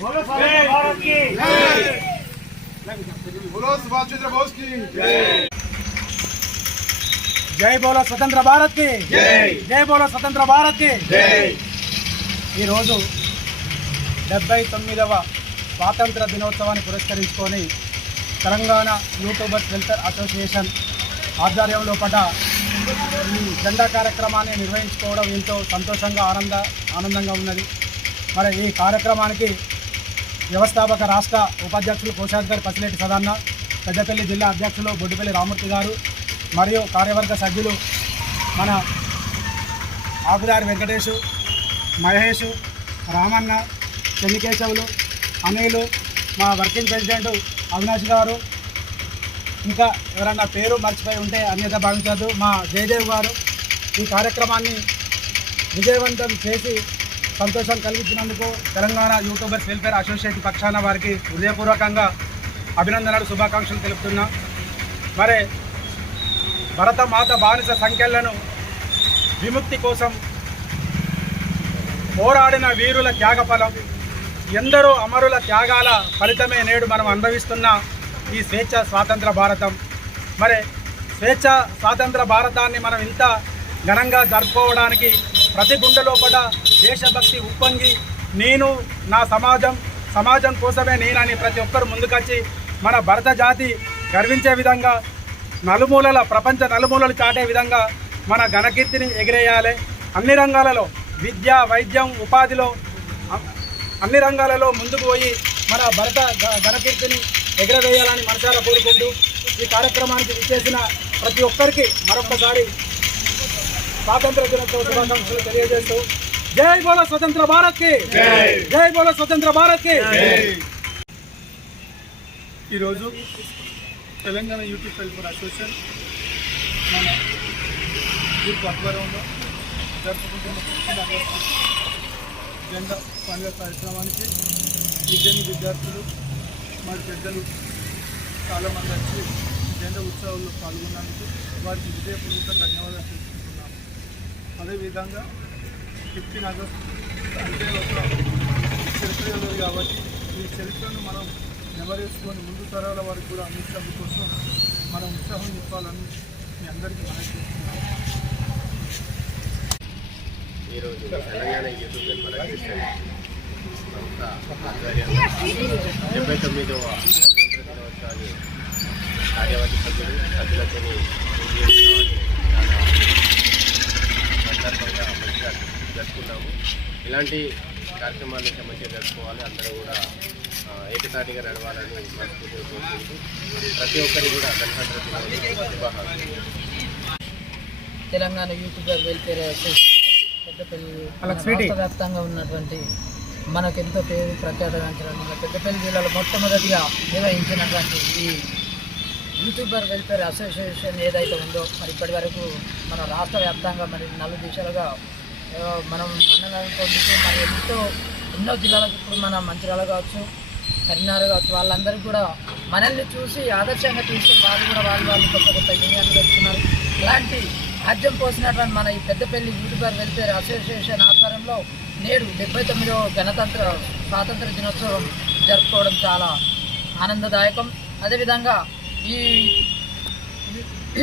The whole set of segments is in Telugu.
बोलो स्वतंत्र भारत की जय। बोलो सुभाष चंद्र बोस की जय। जय बोलो स्वतंत्र भारत की जय। जय बोलो स्वतंत्र भारत की जय। ఈ రోజు 79వ స్వాతంత్ర దినోత్సవాన్ని పురస్కరించుకొని తెలంగాణ యూట్యూబర్స్ వెల్ఫేర్ అసోసియేషన్ ఆధ్వర్యంలో పడ్డ ఈ జెండా కార్యక్రమాన్ని నిర్వహించుకోవడం ఎంతో సంతోషంగా ఆనందంగా ఉన్నది. మరి ఈ కార్యక్రమానికి వ్యవస్థాపక రాష్ట్ర ఉపాధ్యక్షులు కోశాధికారి పసిలేటి సదాన్న, పెద్దపల్లి జిల్లా అధ్యక్షులు బొడ్డుపల్లి రామూర్తి గారు మరియు కార్యవర్గ సభ్యులు మన ఆకుదారి వెంకటేషు, మహేష్, రామన్న, చెన్నికేశవులు, అనిలు, మా వర్కింగ్ ప్రెసిడెంట్ అవినాష్ గారు, ఇంకా ఎవరన్నా పేరు మర్చిపోయి ఉంటే అన్యత భావించదు, మా జయదేవ్ గారు ఈ కార్యక్రమాన్ని విజయవంతం చేసి సంతోషం కలిగించినందుకు తెలంగాణ యూట్యూబర్స్ వెల్ఫేర్ అసోసియేషన్ పక్షాన వారికి హృదయపూర్వకంగా అభినందనలు, శుభాకాంక్షలు తెలుపుతున్నా. మరి భరతమాత బానిస సంఖ్యలను విముక్తి కోసం పోరాడిన వీరుల త్యాగఫలం, ఎందరో అమరుల త్యాగాల ఫలితమే నేడు మనం అనుభవిస్తున్న ఈ స్వేచ్ఛ స్వాతంత్ర భారతం. మరి స్వేచ్ఛ స్వాతంత్ర భారతాన్ని మనం ఇంత ఘనంగా జరుపుకోవడానికి ప్రతి గుండెలో పడ దేశభక్తి ఉప్పొంగి నేను నా సమాజం కోసమే నేనని ప్రతి ఒక్కరు ముందుకొచ్చి మన భరత జాతి గర్వించే విధంగా నలుమూలల ప్రపంచ నలుమూలలు చాటే విధంగా మన ఘనకీర్తిని ఎగిరేయాలి. అన్ని రంగాలలో విద్య, వైద్యం, ఉపాధిలో అన్ని రంగాలలో ముందుకు పోయి మన భరత ఘనకీర్తిని ఎగరవేయాలని మనసారా కోరుకుంటూ ఈ కార్యక్రమానికి విచ్చేసిన ప్రతి ఒక్కరికి మరొకసారి స్వాతంత్ర దినోత్సవ శుభాకాంక్షలు తెలియజేస్తూ జై బోలో స్వతంత్ర భారత్ కి జై. జై బోలో స్వతంత్ర భారత్ కి జై. ఈరోజు తెలంగాణ యూట్యూబ్ వెల్ఫేర్ అసోసియేషన్ మన గ్రూప్ ఆధ్వర్యంలో జరుపుకుంటున్న 15 ఆగస్టు జెండా పండుగ కార్యక్రమానికి విద్యార్థులు మరి పెద్దలు చాలామంది వచ్చి జెండా ఉత్సవాల్లో పాల్గొన్నందుకు వారికి హృదయపూర్వక ధన్యవాదాలు తెలుసుకుంటున్నాము. అదేవిధంగా 15 ఆగస్టు అంటే ఒక చరిత్ర ఉన్నది కాబట్టి ఈ చరిత్రను మనం నెమరేసుకొని ముందు తరాల వారికి కూడా అందించడం కోసం మనం ఉత్సాహం నింపాలని మీ అందరికీ మనం చేస్తున్నాము. ఈరోజు తెలంగాణ యూట్యూబ్ వెల్ఫేర్ అసోసియేషన్ సంస్థ ఆధ్వర్యంలో 79వ స్వాతంత్ర దినోత్సవాన్ని కార్యవర్గ సభ్యులతో చాలా సందర్భంగా మంచిగా జరుపుకున్నాము. ఇలాంటి కార్యక్రమాలు మంచిగా జరుపుకోవాలి, అందరూ కూడా ఏకతాటిగా నడవాలని మనస్ఫూర్తిగా కోరుకుంటూ ప్రతి ఒక్కరికి కూడా గణతంత్ర దినోత్సవ శుభాకాంక్షలు. Telangana YouTuber welfare association Peddapalli వ్యాప్తంగా ఉన్నటువంటి మనకెంతో పేరు ప్రఖ్యాతగాంచిన పెద్దపల్లి జిల్లాలో మొట్టమొదటిగా నిర్వహించినటువంటి ఈ యూట్యూబర్ వెల్ఫేర్ అసోసియేషన్ ఏదైతే ఉందో మరి ఇప్పటి వరకు మన రాష్ట్ర వ్యాప్తంగా మరి 4 దిశలుగా మనం మన్ననలు పొందుతూ మరి ఎన్నో జిల్లాలకు ఇప్పుడు మన మంచిర్యాల కావచ్చు, కరీంనగర్ కావచ్చు, వాళ్ళందరికీ కూడా మనల్ని చూసి ఆదర్శంగా తీసుకుని వాళ్ళు కొత్త యూనియన్లు పెట్టుకున్నారు. ఇలాంటి రాజ్యం పోసినటువంటి మన ఈ పెద్దపల్లి యూట్యూబర్ వెల్ఫేర్ అసోసియేషన్ ఆధ్వర్యంలో నేడు 79వ స్వాతంత్ర దినోత్సవం జరుపుకోవడం చాలా ఆనందదాయకం. అదేవిధంగా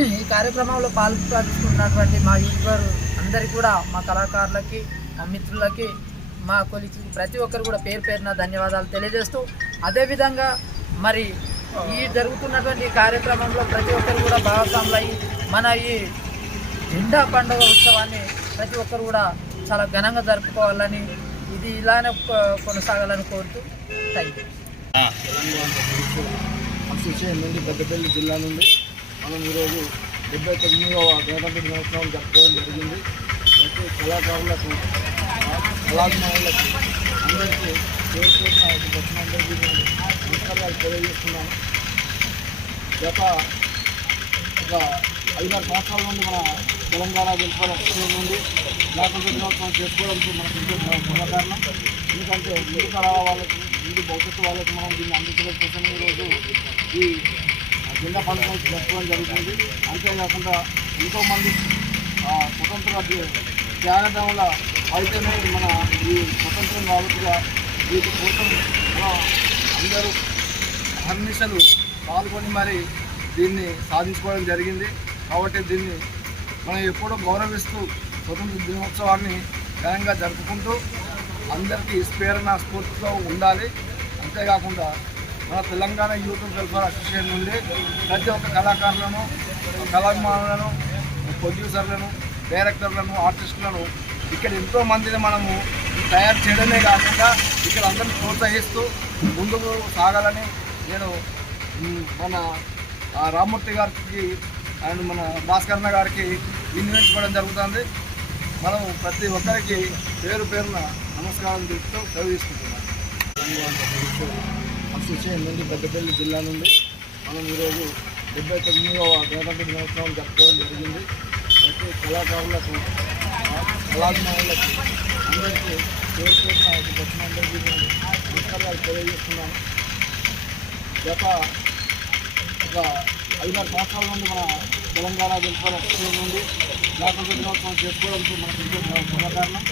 ఈ కార్యక్రమంలో పాల్గొన్నటువంటి మా యూట్యూబర్ అందరికీ కూడా, మా కళాకారులకి, మా మిత్రులకి, మా కొలికి ప్రతి ఒక్కరు కూడా పేరు పేరున ధన్యవాదాలు తెలియజేస్తూ, అదేవిధంగా మరి ఈ జరుగుతున్నటువంటి కార్యక్రమంలో ప్రతి ఒక్కరు కూడా భాగస్వాములయ్యి మన ఈ జెండా పండుగ ఉత్సవాన్ని ప్రతి ఒక్కరు కూడా చాలా ఘనంగా జరుపుకోవాలని, ఇది ఇలానే కొనసాగాలని కోరుతూ థ్యాంక్ యూ. తెలంగాణ అసోసియేషన్ నుండి పెద్దపల్లి జిల్లా నుండి మనం ఈరోజు 79వ గణతంత్ర దినోత్సవం జరుపుకోవడం జరిగింది. ప్రతి కళాకారులకు, కళాభిమానులకు అందరికీ పేరు పేరున వచ్చినందరికీ నేను నమస్కారాలు తెలియజేస్తున్నాను. గత ఒక 5-6 సంవత్సరాల నుండి మన తెలంగాణ వెల్ఫేర్ అసోసియేషన్ నుండి గణతంత్ర దినోత్సవం చేసుకోవడానికి మనకు ఎంతో గర్వకారణం. ఎందుకంటే ముందు తరాల వాళ్ళకి, ముందు భవిష్యత్తు వాళ్ళకి మనం దీన్ని అందించడం కోసం ఈరోజు ఈ జెండా పండుగ జరుపుకోవడం జరుగుతుంది. అంతేకాకుండా ఎంతోమంది స్వతంత్ర త్యాగదముల ఫలితమే మన ఈ స్వతంత్రం కాబట్టిగా వీటి కోసం మనం అందరూ అహర్నిశలు పాల్గొని మరి దీన్ని సాధించుకోవడం జరిగింది. కాబట్టి దీన్ని మనం ఎప్పుడూ గౌరవిస్తూ స్వతంత్ర దినోత్సవాన్ని ఘనంగా జరుపుకుంటూ అందరికీ ప్రేరణ స్ఫూర్తితో ఉండాలి. అంతేకాకుండా మన తెలంగాణ యూత్ వెల్ఫేర్ అసోసియేషన్ నుండి ప్రతి ఒక్క కళాకారులను, కళాభిమానులను, ప్రొడ్యూసర్లను, డైరెక్టర్లను, ఆర్టిస్టులను ఇక్కడ ఎంతో మందిని మనము తయారు చేయడమే కాకుండా ఇక్కడ అందరిని ప్రోత్సహిస్తూ ముందుకు సాగాలని నేను మన రామ్మూర్తి గారికి అండ్ మన భాస్కరన్న గారికి వినియోగించుకోవడం జరుగుతుంది. మనం ప్రతి ఒక్కరికి పేరు పేరున నమస్కారం తెలుపుతూ సెలవు తీసుకుంటున్నాం. అసోసియేషన్ నుండి పెద్దపల్లి జిల్లా నుండి మనం ఈరోజు 79వ గణతంత్ర దినోత్సవం జరుపుకోవడం జరిగింది. ప్రతి కళాకారులకు, కళాభిమానులకు అందరికీ పేరు పేరున అందరికీ నేను నమస్కారాలు తెలియజేస్తున్నాను. గత ఒక 5-6 సంవత్సరాల నుండి మన తెలంగాణ వెల్ఫేర్ అసోసియేషన్ నుండి గణతంత్ర దినోత్సవం చేసుకోవడానికి మనకు ఎంతో కారణం.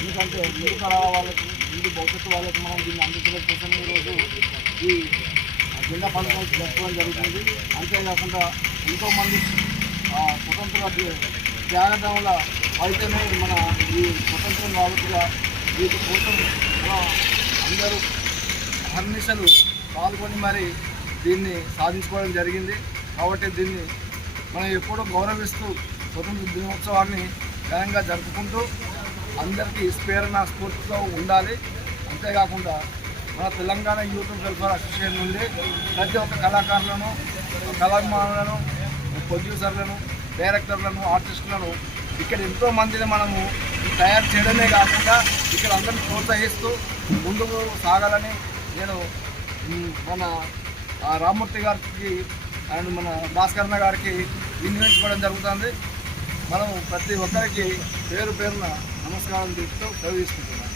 ఎందుకంటే ముందు తరాల వాళ్ళకి, ముందు భవిష్యత్తు వాళ్ళకి మనం దీన్ని అందించడం కోసం ఈరోజు ఈ జెండా పండుగ జరుపుకోవడం జరుగుతుంది. అంతేకాకుండా ఎంతోమంది స్వతంత్ర త్యాగదముల అయితేనే మన ఈ స్వతంత్రం కాబట్టిగా వీటి కోసం మనం అందరూ అహర్నిశలు పాల్గొని మరి దీన్ని సాధించుకోవడం జరిగింది. కాబట్టి దీన్ని మనం ఎప్పుడూ గౌరవిస్తూ స్వతంత్ర దినోత్సవాన్ని ఘనంగా జరుపుకుంటూ అందరికీ ప్రేరణ స్ఫూర్తితో ఉండాలి. అంతేకాకుండా మన తెలంగాణ యూత్ వెల్ఫేర్ అసోసియేషన్ నుండి ప్రతి ఒక్క కళాకారులను, కళాభిమానులను, ప్రొడ్యూసర్లను, డైరెక్టర్లను, ఆర్టిస్టులను ఇక్కడ ఎంతో మందిని మనము తయారు చేయడమే కాకుండా ఇక్కడ అందరిని ప్రోత్సహిస్తూ ముందుకు సాగాలని నేను మన రామ్మూర్తి గారికి అండ్ మన భాస్కరన్న గారికి వినియోగించుకోవడం జరుగుతుంది. మనం ప్రతి ఒక్కరికి పేరు పేరున నమస్కారం తెలుపుతూ సెలవు తీసుకుంటున్నాం.